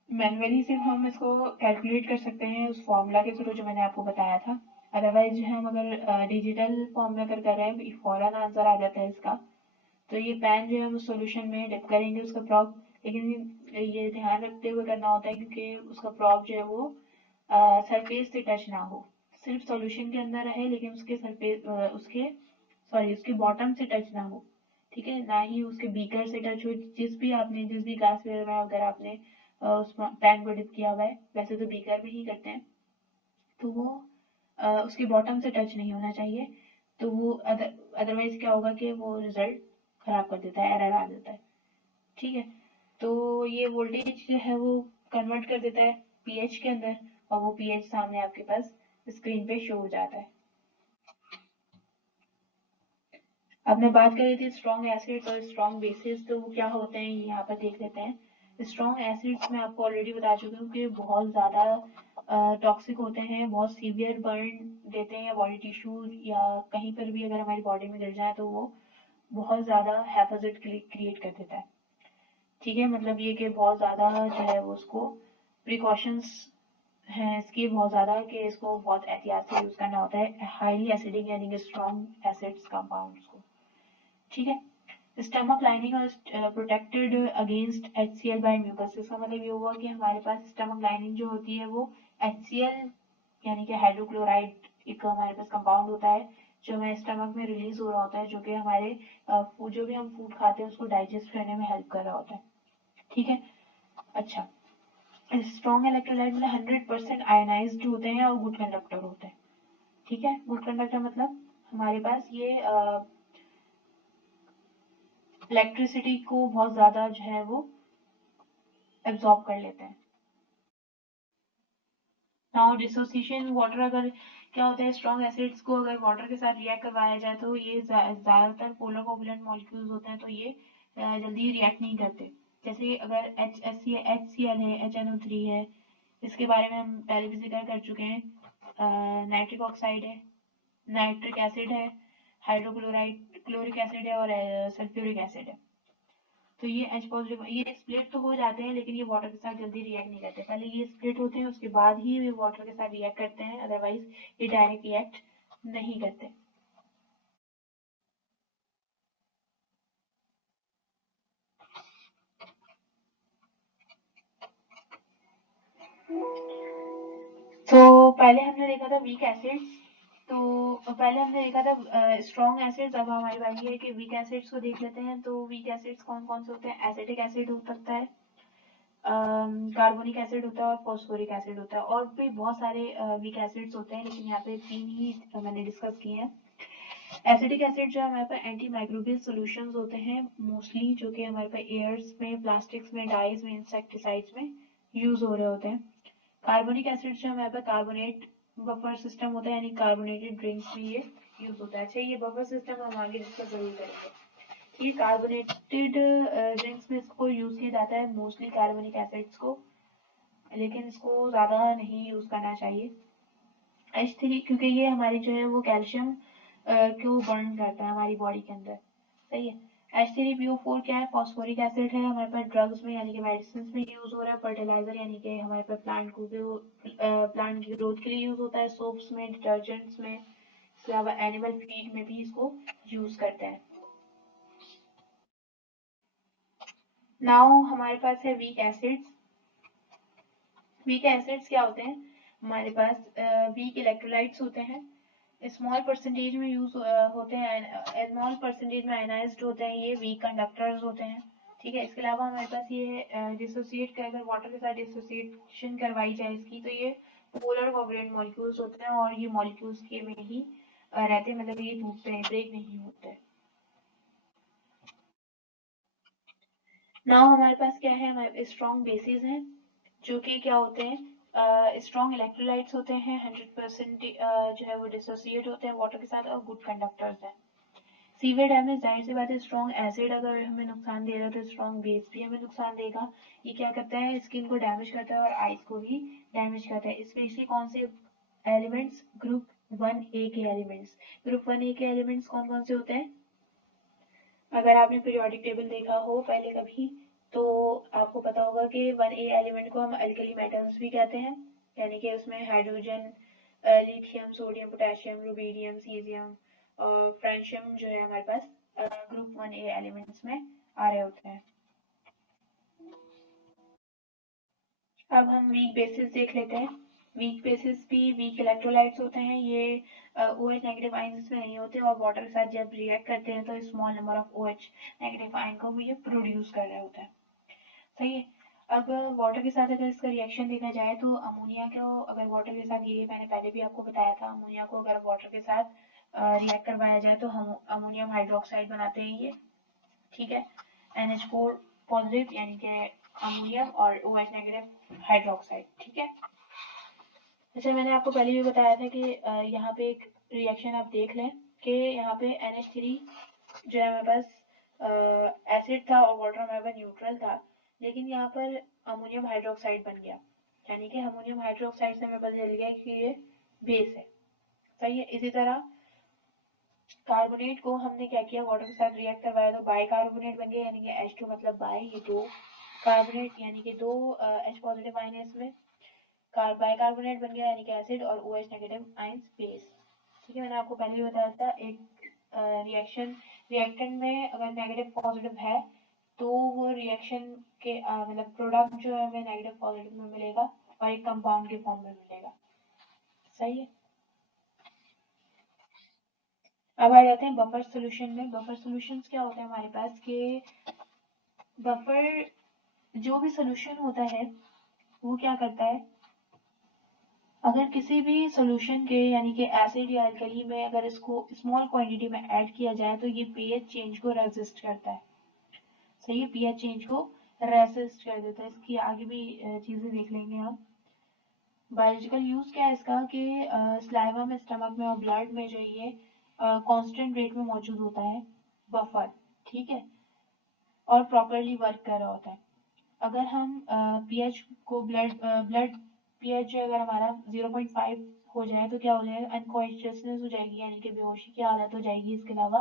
मैनुअली सिर्फ हम इसको कैलकुलेट कर सकते हैं उस फॉर्मूला के थ्रू जो मैंने आपको बताया था। अदरवाइज जो है हम अगर डिजिटल फॉर्म में अगर कर रहे हैं फौरन आंसर आ जाता है इसका। तो ये पेन जो है हम सोल्यूशन में डिप करेंगे उसका प्रॉब, लेकिन ये ध्यान रखते हुए करना होता है क्योंकि उसका प्रॉब जो है वो सरफेस से टच ना हो, सिर्फ सॉल्यूशन के अंदर रहे लेकिन उसके सरफेस उसके बॉटम से टच ना हो। ठीक है, ना ही उसके बीकर से टच हो। जिस भी ग्लासवेयर में अगर आपने उस पैन को डिप किया हुआ है, वैसे तो बीकर में ही करते हैं, तो वो उसके बॉटम से टच नहीं होना चाहिए। तो वो अदरवाइज क्या होगा कि वो रिजल्ट खराब कर देता है, एरर आ देता है। ठीक है, तो ये वोल्टेज जो है वो कन्वर्ट कर देता है पीएच के अंदर, और वो पीएच सामने आपके पास स्क्रीन पे शो हो जाता है। अब मैं बात कर रही थी स्ट्रॉन्ग एसिड्स और स्ट्रॉन्ग बेसिस, तो वो क्या होते हैं ये यहाँ पर देख लेते हैं। स्ट्रॉन्ग एसिड्स मैं आपको ऑलरेडी बता चुकी हूँ कि बहुत ज़्यादा टॉक्सिक होते हैं, बहुत सीवियर बर्न देते हैं, या बॉडी टिश्यू या कहीं पर भी अगर हमारी बॉडी में गिर जाए तो वो बहुत ज़्यादा हैफेजेट क्रिएट कर देता है। ठीक है, मतलब ये कि बहुत ज़्यादा जो है वो उसको प्रिकॉशंस हैं इसकी बहुत ज़्यादा, कि इसको बहुत एहतियात से यूज़ करना होता है हाईली एसिडिक यानी कि स्ट्रॉन्ग एसिड्स कंपाउंड्स को। ठीक है, स्टमक लाइनिंग और protected against HCl by mucus, इसका मतलब ये हुआ कि हमारे पास स्टमक लाइनिंग जो होती है वो HCl यानी कि हाइड्रोक्लोराइड एक हमारे पास कंपाउंड होता है जो हमारे स्टमक में रिलीज हो रहा होता है, जो कि हमारे जो भी हम फूड खाते हैं उसको डाइजेस्ट करने में हेल्प कर रहा होता है। ठीक है, अच्छा, स्ट्रॉन्ग इलेक्ट्रोलाइट मतलब 100% आयनाइज्ड होते हैं और गुड कंडक्टर होते हैं। ठीक है, गुड कंडक्टर मतलब हमारे पास ये इलेक्ट्रिसिटी को बहुत ज्यादा जो है वो एब्जॉर्ब कर लेते हैं। नाउ डिसोसिएशन वाटर, अगर क्या होता है स्ट्रॉन्ग एसिड्स को अगर वाटर के साथ रिएक्ट करवाया जाए तो ये ज्यादातर पोलर कोवलेंट मॉलिक्यूल्स होते हैं, तो ये जल्दी रिएक्ट नहीं करते। जैसे अगर HCl है, HNO3 है, इसके बारे में हम पहले भी जिक्र कर चुके हैं। नाइट्रिक ऑक्साइड है, नाइट्रिक एसिड है, हाइड्रोक्लोराइड क्लोरिक एसिड है, और सल्फ्यूरिक एसिड है। तो ये H पॉजिटिव ये स्प्लिट तो हो जाते हैं, लेकिन ये वाटर के साथ जल्दी रिएक्ट नहीं करते, पहले ये स्प्लिट होते हैं उसके बाद ही ये वाटर के साथ रिएक्ट करते हैं, अदरवाइज ये डायरेक्ट रिएक्ट नहीं करते। तो पहले हमने देखा था वीक एसिड्स, तो पहले हमने देखा था स्ट्रॉन्ग एसिड्स, अब हमारी बारी है कि वीक एसिड्स को देख लेते हैं। तो वीक एसिड्स कौन कौन से होते हैं? एसिटिक एसिड हो सकता है, कार्बोनिक एसिड होता है और फॉस्फोरिक एसिड होता है, और भी बहुत सारे वीक एसिड्स होते हैं, लेकिन यहाँ पे 3 ही मैंने डिस्कस किए हैं। एसिडिक एसिड जो है हमारे पास एंटी माइक्रोबियल सॉल्यूशंस होते हैं मोस्टली, जो कि हमारे पास एयर्स में, प्लास्टिक्स में, डाइज में, इंसेक्टिसाइड्स में यूज हो रहे होते हैं। कार्बोनिक एसिड जो हमारे पास कार्बोनेट बफर सिस्टम होता है, यानी कार्बोनेटेड ड्रिंक्स में ये यूज होता है। अच्छा, ये बफर सिस्टम हम आगे डिस्कस जरूर करेंगे। ये कार्बोनेटेड ड्रिंक्स में इसको यूज किया जाता है मोस्टली कार्बोनिक एसिड्स को, लेकिन इसको ज्यादा नहीं यूज करना चाहिए। H3 क्योंकि ये हमारी जो है वो कैल्शियम को बर्न करता है हमारी बॉडी के अंदर, सही है। H3PO4 क्या है? फॉस्फोरिक एसिड है, हमारे पास ड्रग्स में यानी कि मेडिसिन में यूज हो रहा है। फर्टिलाइजर यानी कि हमारे पास प्लांट की ग्रोथ के लिए यूज होता है। सोप्स में, डिटर्जेंट्स में, इसके अलावा एनिमल फीड में भी इसको यूज करते हैं। नाउ हमारे पास है वीक एसिड्स। वीक एसिड्स क्या होते हैं? हमारे पास वीक इलेक्ट्रोलाइट्स होते हैं, स्मॉल परसेंटेज में यूज होते हैं, स्मॉल परसेंटेज में आयनाइज्ड होते हैं, ये वीक कंडक्टर्स होते हैं, ठीक है। इसके अलावा हमारे पास ये डिसोसिएट कर, अगर वाटर के साथ डिसोसिएशन करवाई जाए इसकी, तो ये पोलर कोवलेंट मॉलिक्यूल्स होते हैं, और ये मॉलिक्यूल्स के में ही रहते हैं, मतलब ये टूटते हैं, ब्रेक नहीं होते। नाउ हमारे पास क्या है? हमारे स्ट्रॉन्ग बेसिस हैं, जो कि क्या होते हैं? स्ट्रॉन्ग इलेक्ट्रोलाइट्स होते हैं, 100% जो है वो डिसोसिएट होते हैं वाटर के साथ, और गुड कंडक्टर्स हैं। सीवियर डैमेज, जाहिर सी बात है, स्ट्रॉन्ग एसिड अगर हमें नुकसान दे रहा है तो स्ट्रॉन्ग बेस भी हमें नुकसान देगा। ये क्या करता है? स्किन को डैमेज करता है और आइज को भी डैमेज करता है। स्पेशली कौन से एलिमेंट्स? ग्रुप 1A के एलिमेंट्स। ग्रुप 1A के एलिमेंट्स कौन कौन से होते हैं? अगर आपने पीरियोडिक टेबल देखा हो पहले कभी, तो आपको पता होगा कि 1A एलिमेंट को हम अल्कली मेटल्स भी कहते हैं, यानी कि उसमें hydrogen, lithium, sodium, potassium, rubidium, caesium और फ्रेंशियम जो है हमारे पास ग्रुप 1A एलिमेंट्स में आ रहे होते हैं। अब हम वीक बेसिस देख लेते हैं। वीक बेसिस भी वीक इलेक्ट्रोलाइट्स होते हैं, ये OH नेगेटिव आयंस में नहीं होते, और वाटर के साथ जब रिएक्ट करते हैं तो small number of OH negative ion को ये प्रोड्यूस कर रहे होते हैं, सही है। अब वाटर के साथ अगर इसका रिएक्शन देखा जाए तो अमोनिया को अगर वाटर के साथ, ये मैंने पहले भी आपको बताया था, अमोनिया को अगर वाटर के साथ रिएक्ट करवाया जाए तो हम अमोनियम हाइड्रोक्साइड बनाते हैं ये, ठीक है। NH4 पॉजिटिव यानी कि अमोनियम, और OH नेगेटिव हाइड्रोक्साइड, ठीक है। अच्छा, मैंने आपको पहले भी बताया था कि यहाँ पे एक रिएक्शन आप देख लें कि यहाँ पे NH3 जो है हमारे पास एसिड था और वाटर हमारे पास न्यूट्रल था, लेकिन यहाँ पर अमोनियम हाइड्रोक्साइड बन गया, यानी कि अमोनियम हाइड्रोक्साइड से हमें पता चल गया कि ये बेस है, सही है। इसी तरह कार्बोनेट को हमने क्या किया? वाटर के साथ रिएक्ट करवाया तो बाई कार्बोनेट बन गया, यानी कि H2 मतलब बाई, ये दो कार्बोनेट यानी कि दो H पॉजिटिव आयन है इसमें, बाई कार्बोनेट बन गया यानी कि एसिड, और OH नेगेटिव आयंस बेस, ठीक है। मैंने आपको पहले भी बताया था एक रिएक्टेंट में अगर नेगेटिव पॉजिटिव है तो वो रिएक्शन के मतलब प्रोडक्ट जो है हमें नेगेटिव पॉजिटिव में मिलेगा और एक कंपाउंड के फॉर्म में मिलेगा, सही है। अब आ जाते हैं बफर सॉल्यूशन में। बफर सॉल्यूशंस क्या होते हैं हमारे पास के बफर, जो भी सॉल्यूशन होता है वो क्या करता है? अगर किसी भी सॉल्यूशन के यानी कि एसिड या अल्कली में अगर इसको स्मॉल क्वांटिटी में ऐड किया जाए तो ये पीएच चेंज को रेजिस्ट करता है, सही है। पीएच चेंज को रेसिस्ट कर देता है। इसकी आगे भी चीजें देख लेंगे हम। बायोलॉजिकल यूज क्या है इसका कि स्लाइवा में, स्टमक में और ब्लड में जो ये कांस्टेंट रेट में मौजूद होता है बफर, ठीक है, और प्रॉपरली वर्क कर रहा होता है। अगर हम पीएच को ब्लड पीएच अगर हमारा 0.5 हो जाए तो क्या हो जाएगा? अनकॉन्शियसनेस हो जाएगी, यानी कि बेहोशी की हालत हो जाएगी। इसके अलावा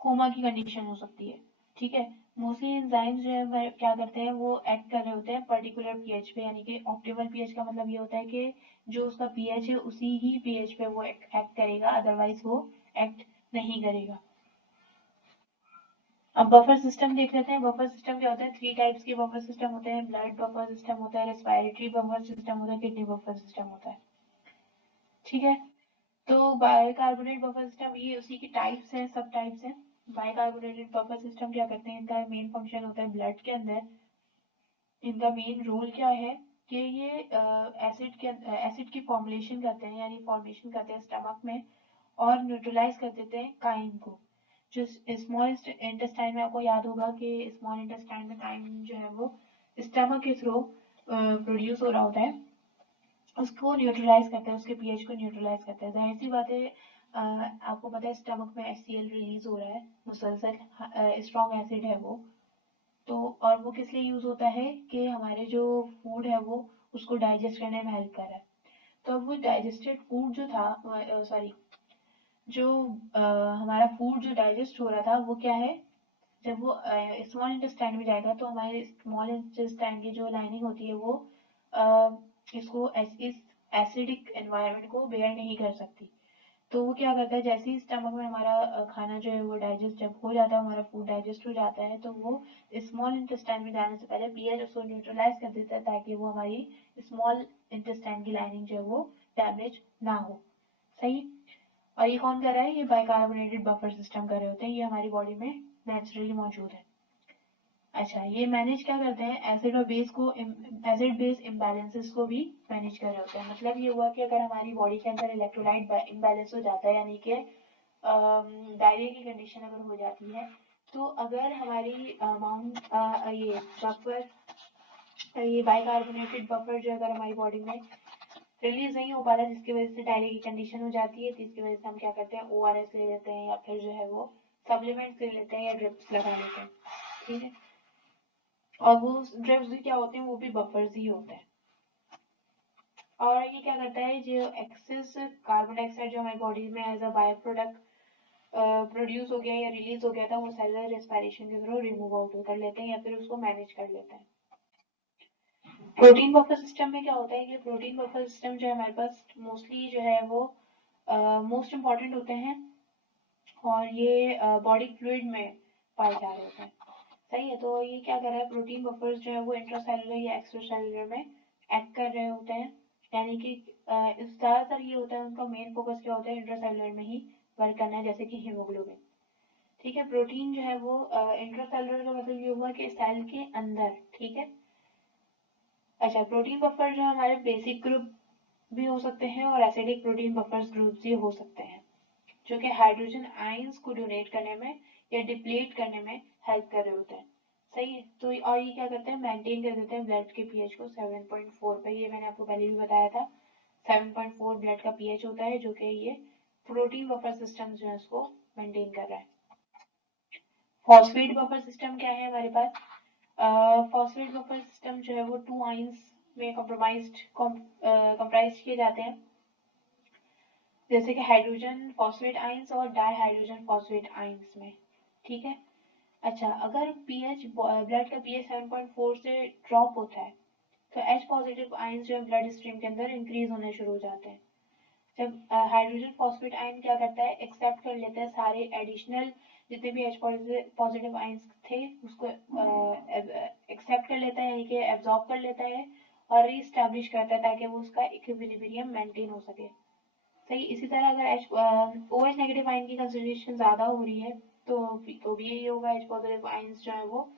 कोमा की कंडीशन हो सकती है, ठीक है। मोस्टली एंजाइम्स जो है क्या करते हैं, वो एक्ट कर रहे होते हैं पर्टिकुलर पीएच पे, यानी कि ऑप्टिमल पीएच का मतलब ये होता है कि जो उसका पीएच है उसी ही पीएच पे वो एक्ट करेगा, अदरवाइज वो एक्ट नहीं करेगा। अब बफर सिस्टम देख लेते हैं। बफर सिस्टम क्या होता है, 3 टाइप्स के बफर सिस्टम होते हैं। ब्लड बफर सिस्टम होता है, रेस्पिरेटरी बफर सिस्टम होता है, किडनी बफर सिस्टम होता है। ठीक है। तो बाइकार्बोनेट बफर सिस्टम ये उसी की टाइप्स हैं, सब टाइप्स हैं। बाइकार्बोनेटेड बफर सिस्टम क्या करते हैं, इनका मेन फंक्शन होता है ब्लड के अंदर, इनका मेन रोल क्या है कि ये एसिड की फॉर्मुलेशन करते हैं, यानी फॉर्मेशन करते हैं स्टमक में और न्यूट्रलाइज कर देते हैं काइम को। जो स्मॉल इंटेस्टाइन में आपको याद होगा कि स्मॉल इंटेस्टाइन में काइम जो है वो स्टमक के थ्रू प्रोड्यूस हो रहा होता है, उसको न्यूट्रलाइज करते हैं, उसके पीएच को न्यूट्रलाइज करते हैं। जाहिर सी बात है, आपको पता है स्टमक में HCl रिलीज हो रहा है मुसलसल, स्ट्रॉन्ग एसिड है वो। तो और वो किस लिए यूज होता है कि हमारे जो फूड है वो उसको डाइजेस्ट करने में हेल्प कर रहा है। तो अब वो डाइजेस्टेड फूड जो था, सॉरी, जो हमारा फूड जो डाइजेस्ट हो रहा था वो क्या है, जब वो स्मॉल इंटेस्टाइन में जाएगा तो हमारे स्मॉल इंटेस्टाइन की जो लाइनिंग होती है वो इसको इस एसिडिक एनवायरनमेंट को बेयर नहीं कर सकती। तो वो क्या करता है, जैसे ही स्टमक में हमारा खाना जो है वो डाइजेस्ट जब हो जाता है, हमारा फूड डाइजेस्ट हो जाता है, तो वो स्मॉल इंटेस्टाइन में जाने से पहले पीएच उसको न्यूट्रलाइज कर देता है ताकि वो हमारी स्मॉल इंटेस्टाइन की लाइनिंग जो है वो डैमेज ना हो। सही। और ये कौन कर रहा है, ये बाइकार्बोनेटेड बफर सिस्टम कर रहे होते हैं, ये हमारी बॉडी में नेचुरली मौजूद है। अच्छा, ये मैनेज क्या करते हैं, एसिड बेस इम्बैलेंसेस को भी मैनेज कर रहे होते हैं। मतलब ये हुआ कि अगर हमारी बॉडी के अंदर इलेक्ट्रोलाइट इम्बैलेंस हो जाता है, यानी कि डायरिया की कंडीशन अगर हो जाती है, तो अगर हमारी अमाउंट ये बफर, ये बाइकार्बोनेटेड बफर जो अगर हमारी बॉडी में रिलीज नहीं हो पा रहा, जिसकी वजह से डायरिया की कंडीशन हो जाती है, तो इसकी वजह से हम क्या करते हैं, ORS ले लेते हैं, या फिर जो है वो सप्लीमेंट्स ले लेते हैं, या ड्रिप्स लगा लेते हैं। ठीक है। और वो ड्रिप्स भी क्या होते हैं, वो भी बफर्स ही होते हैं। और ये क्या करता है, जो एक्सेस कार्बन डाइऑक्साइड जो हमारी बॉडी में as a by product produced हो गया या रिलीज हो गया था, वो सेलुलर रेस्पिरेशन के थ्रू रिमूव आउट कर लेते हैं या फिर उसको मैनेज कर लेते हैं। प्रोटीन बफर सिस्टम में क्या होता है कि प्रोटीन बफर सिस्टम जो है हमारे पास मोस्टली जो है वो मोस्ट इम्पॉर्टेंट होते हैं, और ये बॉडी फ्लूइड में पाए जा रहे होते हैं। सही है। तो ये क्या कर रहा है, प्रोटीन बफर्स जो है वो इंट्रासेलुलर या एक्स्ट्रासेलुलर में एक्ट कर रहे होते हैं, यानी कि ज्यादातर ये होता है, उनका मेन फोकस क्या होता है, इंट्रासेलुलर में ही वर्क करना है, जैसे कि हीमोग्लोबिन। ठीक है। प्रोटीन जो है वो इंट्रासेलुलर का मतलब ये हुआ कि सेल के अंदर। ठीक है। अच्छा, प्रोटीन बफर जो हमारे बेसिक ग्रुप भी हो सकते हैं और एसिडिक प्रोटीन बफर्स ग्रुप भी हो सकते हैं, जो कि हाइड्रोजन आयंस को डोनेट करने में या डिप्लीट करने में हेल्प कर रहे होते हैं। सही है। तो और ये क्या करते हैं, मेंटेन कर देते हैं ब्लड के पीएच को 7.4 पे। ये मैंने आपको पहले भी बताया था, 7.4 ब्लड का पीएच होता है, जो कि ये प्रोटीन बफर सिस्टम जो है उसको मेंटेन कर रहा है। फॉस्फेट बफर सिस्टम क्या है हमारे पास, फॉस्फेट बफर सिस्टम जो है वो 2 आयंस में कंप्राइज किए जाते हैं, जैसे कि हाइड्रोजन फॉस्फेट आयंस और डाई हाइड्रोजन फॉस्फेट आयंस में। ठीक है। अच्छा, अगर पीएच ब्लड का पीएच 7.4 से ड्रॉप होता है, तो H पॉजिटिव आयंस जो है ब्लड स्ट्रीम के अंदर इंक्रीज होने शुरू हो जाते हैं। जब हाइड्रोजन फॉस्फेट आयन क्या करता है, एक्सेप्ट कर लेता है सारे एडिशनल जितने भी H पॉजिटिव आयंस थे, उसको एक्सेप्ट कर लेता है, यानी कि एब्जॉर्ब कर लेता है और रीस्टैब्लिश करता है, ताकि वो उसका इक्विलिब्रियम मेंटेन हो सके। सही। इसी तरह अगर OH नेगेटिव आयन की कंसंट्रेशन ज्यादा हो रही है, तो भी यही होगा, H पॉजिटिव आयंस जो है वो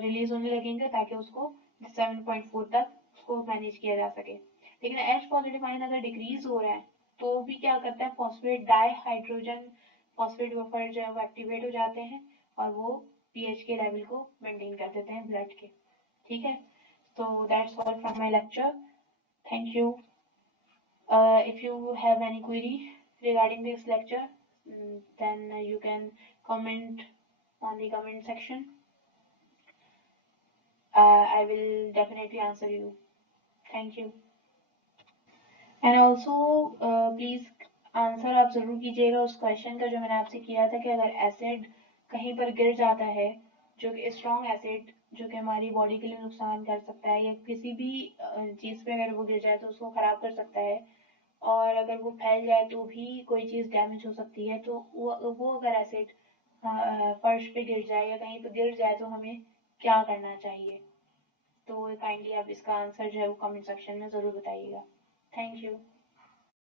रिलीज होने लगेंगे, ताकि उसको 7.4 तक उसको मैनेज किया जा सके। लेकिन H पॉजिटिव आयन अगर डिक्रीज हो रहा है, तो भी क्या करता है, phosphate di hydrogen phosphate buffer जो है वो एक्टिवेट हो जाते हैं और वो पीएच के लेवल को मेंटेन कर देते हैं ब्लड के। ठीक है। तो that's all from my lecture. Thank you. If you have any query regarding this lecture, then you can comment on the comment section. I will definitely answer you. Thank you. And also please answer आप जरूर कीजिएगा उस question का जो मैंने आपसे किया था कि अगर एसिड कहीं पर गिर जाता है जो कि स्ट्रॉन्ग एसिड जो कि हमारी बॉडी के लिए नुकसान कर सकता है, या किसी भी चीज़ पे अगर वो गिर जाए तो उसको ख़राब कर सकता है, और अगर वो फैल जाए तो भी कोई चीज़ डैमेज हो सकती है। तो वो अगर एसिड फर्श पे गिर जाए या कहीं पे गिर जाए तो हमें क्या करना चाहिए? तो काइंडली आप इसका आंसर जो है वो कमेंट सेक्शन में ज़रूर बताइएगा। Thank you.